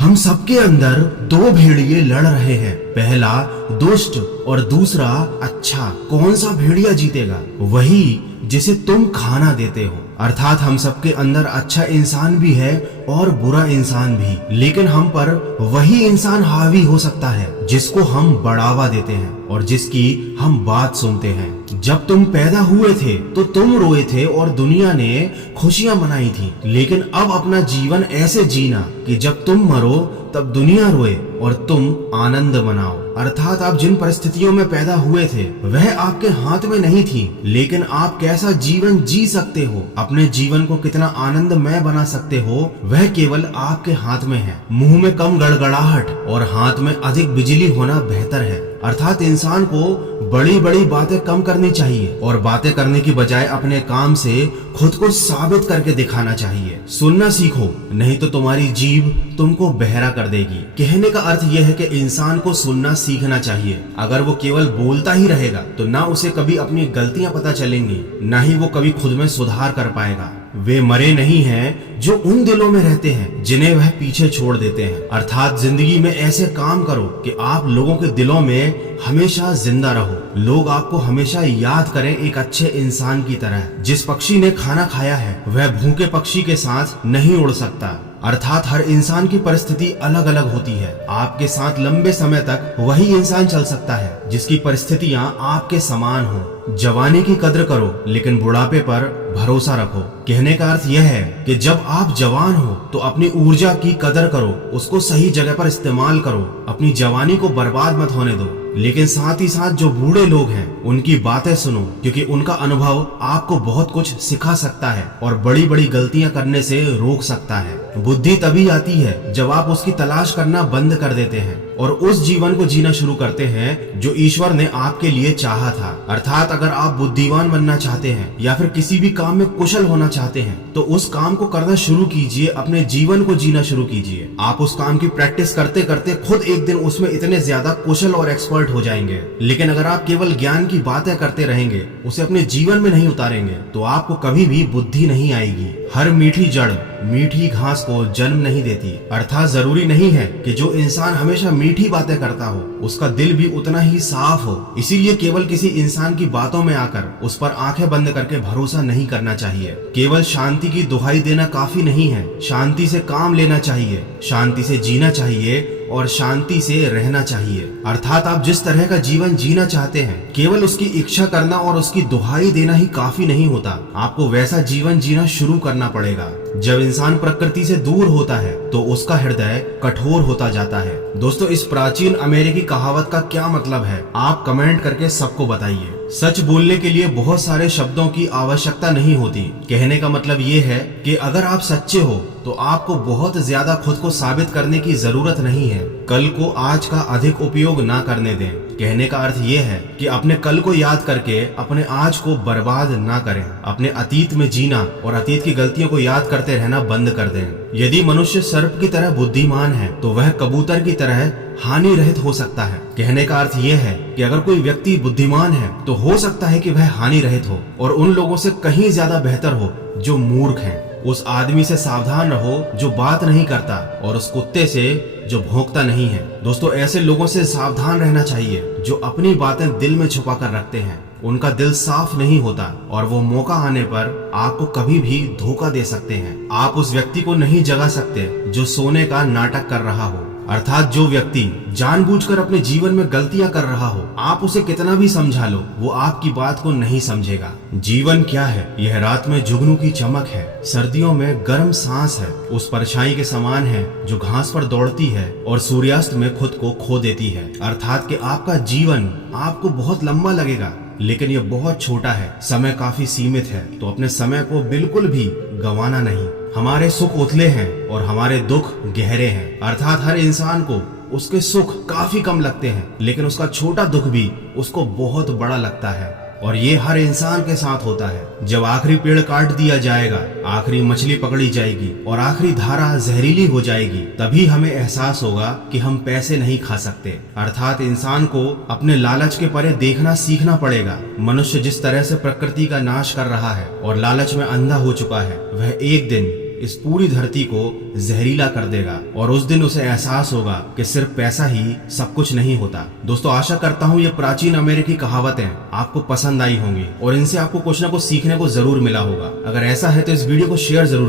हम सबके अंदर दो भेड़िए लड़ रहे हैं, पहला दुष्ट और दूसरा अच्छा। कौन सा भेड़िया जीतेगा? वही जिसे तुम खाना देते हो। अर्थात हम सबके अंदर अच्छा इंसान भी है और बुरा इंसान भी, लेकिन हम पर वही इंसान हावी हो सकता है जिसको हम बढ़ावा देते हैं और जिसकी हम बात सुनते हैं। जब तुम पैदा हुए थे तो तुम रोए थे और दुनिया ने खुशियां मनाई थी, लेकिन अब अपना जीवन ऐसे जीना कि जब तुम मरो तब दुनिया रोए और तुम आनंद मनाओ। अर्थात आप जिन परिस्थितियों में पैदा हुए थे वह आपके हाथ में नहीं थी, लेकिन आप कैसा जीवन जी सकते हो, अपने जीवन को कितना आनंदमय बना सकते हो, वह केवल आपके हाथ में है। मुंह में कम गड़गड़ाहट और हाथ में अधिक बिजली होना बेहतर है। अर्थात इंसान को बड़ी बड़ी बातें कम करनी चाहिए और बातें करने की बजाय अपने काम से खुद को साबित करके दिखाना चाहिए। सुनना सीखो, नहीं तो तुम्हारी जीभ तुमको बहरा कर देगी। कहने का अर्थ यह है कि इंसान को सुनना सीखना चाहिए। अगर वो केवल बोलता ही रहेगा तो ना उसे कभी अपनी गलतियां पता चलेंगी, ना ही वो कभी खुद में सुधार कर पाएगा। वे मरे नहीं हैं जो उन दिलों में रहते हैं जिन्हें वह पीछे छोड़ देते हैं। अर्थात जिंदगी में ऐसे काम करो कि आप लोगों के दिलों में हमेशा जिंदा रहो। लोग आपको हमेशा याद करें एक अच्छे इंसान की तरह। जिस पक्षी ने खाना खाया है वह भूखे पक्षी के साथ नहीं उड़ सकता। अर्थात हर इंसान की परिस्थिति अलग अलग होती है। आपके साथ लंबे समय तक वही इंसान चल सकता है जिसकी परिस्थितियां आपके समान हो। जवानी की कद्र करो लेकिन बुढ़ापे पर भरोसा रखो। कहने का अर्थ यह है कि जब आप जवान हो तो अपनी ऊर्जा की कदर करो, उसको सही जगह पर इस्तेमाल करो, अपनी जवानी को बर्बाद मत होने दो। लेकिन साथ ही साथ जो बूढ़े लोग हैं उनकी बातें सुनो, क्योंकि उनका अनुभव आपको बहुत कुछ सिखा सकता है और बड़ी बड़ी गलतियां करने से रोक सकता है। बुद्धि तभी आती है जब आप उसकी तलाश करना बंद कर देते हैं और उस जीवन को जीना शुरू करते हैं जो ईश्वर ने आपके लिए चाहा था। अर्थात अगर आप बुद्धिमान बनना चाहते हैं या फिर किसी भी काम में कुशल होना चाहते हैं तो उस काम को करना शुरू कीजिए, अपने जीवन को जीना शुरू कीजिए। आप उस काम की प्रैक्टिस करते करते खुद एक दिन उसमें इतने ज्यादा कुशल और एक्सपर्ट हो जाएंगे। लेकिन अगर आप केवल ज्ञान की बातें करते रहेंगे, उसे अपने जीवन में नहीं उतारेंगे, तो आपको कभी भी बुद्धि नहीं आएगी। हर मीठी जड़ मीठी घास को जन्म नहीं देती। अर्थात जरूरी नहीं है कि जो इंसान हमेशा मीठी बातें करता हो उसका दिल भी उतना ही साफ हो। इसीलिए केवल किसी इंसान की बातों में आकर उस पर आंखें बंद करके भरोसा नहीं करना चाहिए। केवल शांति की दुहाई देना काफी नहीं है, शांति से काम लेना चाहिए, शांति से जीना चाहिए और शांति से रहना चाहिए। अर्थात आप जिस तरह का जीवन जीना चाहते हैं केवल उसकी इच्छा करना और उसकी दुहाई देना ही काफी नहीं होता, आपको वैसा जीवन जीना शुरू करना पड़ेगा। जब इंसान प्रकृति से दूर होता है तो उसका हृदय कठोर होता जाता है। दोस्तों, इस प्राचीन अमेरिकी कहावत का क्या मतलब है आप कमेंट करके सबको बताइए। सच बोलने के लिए बहुत सारे शब्दों की आवश्यकता नहीं होती। कहने का मतलब ये है कि अगर आप सच्चे हो तो आपको बहुत ज्यादा खुद को साबित करने की जरूरत नहीं है। कल को आज का अधिक उपयोग ना करने दें। कहने का अर्थ ये है कि अपने कल को याद करके अपने आज को बर्बाद ना करें। अपने अतीत में जीना और अतीत की गलतियों को याद करते रहना बंद कर दें। यदि मनुष्य सर्प की तरह बुद्धिमान है तो वह कबूतर की तरह हानि रहित हो सकता है। कहने का अर्थ यह है कि अगर कोई व्यक्ति बुद्धिमान है तो हो सकता है कि वह हानि रहित हो और उन लोगों से कहीं ज्यादा बेहतर हो जो मूर्ख हैं। उस आदमी से सावधान रहो जो बात नहीं करता और उस कुत्ते से जो भौंकता नहीं है। दोस्तों, ऐसे लोगों से सावधान रहना चाहिए जो अपनी बातें दिल में छुपा कर रखते हैं। उनका दिल साफ नहीं होता और वो मौका आने पर आपको कभी भी धोखा दे सकते हैं। आप उस व्यक्ति को नहीं जगा सकते जो सोने का नाटक कर रहा हो। अर्थात जो व्यक्ति जानबूझकर अपने जीवन में गलतियां कर रहा हो, आप उसे कितना भी समझा लो वो आपकी बात को नहीं समझेगा। जीवन क्या है? यह रात में जुगनू की चमक है, सर्दियों में गर्म सांस है, उस परछाई के समान है जो घास पर दौड़ती है और सूर्यास्त में खुद को खो देती है। अर्थात कि आपका जीवन आपको बहुत लंबा लगेगा लेकिन यह बहुत छोटा है, समय काफी सीमित है, तो अपने समय को बिल्कुल भी गंवाना नहीं। हमारे सुख उथले हैं और हमारे दुख गहरे हैं। अर्थात हर इंसान को उसके सुख काफी कम लगते हैं लेकिन उसका छोटा दुख भी उसको बहुत बड़ा लगता है और ये हर इंसान के साथ होता है। जब आखिरी पेड़ काट दिया जाएगा, आखिरी मछली पकड़ी जाएगी और आखिरी धारा जहरीली हो जाएगी, तभी हमें एहसास होगा कि हम पैसे नहीं खा सकते। अर्थात इंसान को अपने लालच के परे देखना सीखना पड़ेगा। मनुष्य जिस तरह से प्रकृति का नाश कर रहा है और लालच में अंधा हो चुका है, वह एक दिन इस पूरी धरती को जहरीला कर देगा और उस दिन उसे एहसास होगा कि सिर्फ पैसा ही सब कुछ नहीं होता। दोस्तों, आशा करता हूँ ये प्राचीन अमेरिकी कहावतें आपको पसंद आई होंगी और इनसे आपको कुछ ना कुछ सीखने को जरूर मिला होगा। अगर ऐसा है तो इस वीडियो को शेयर जरूर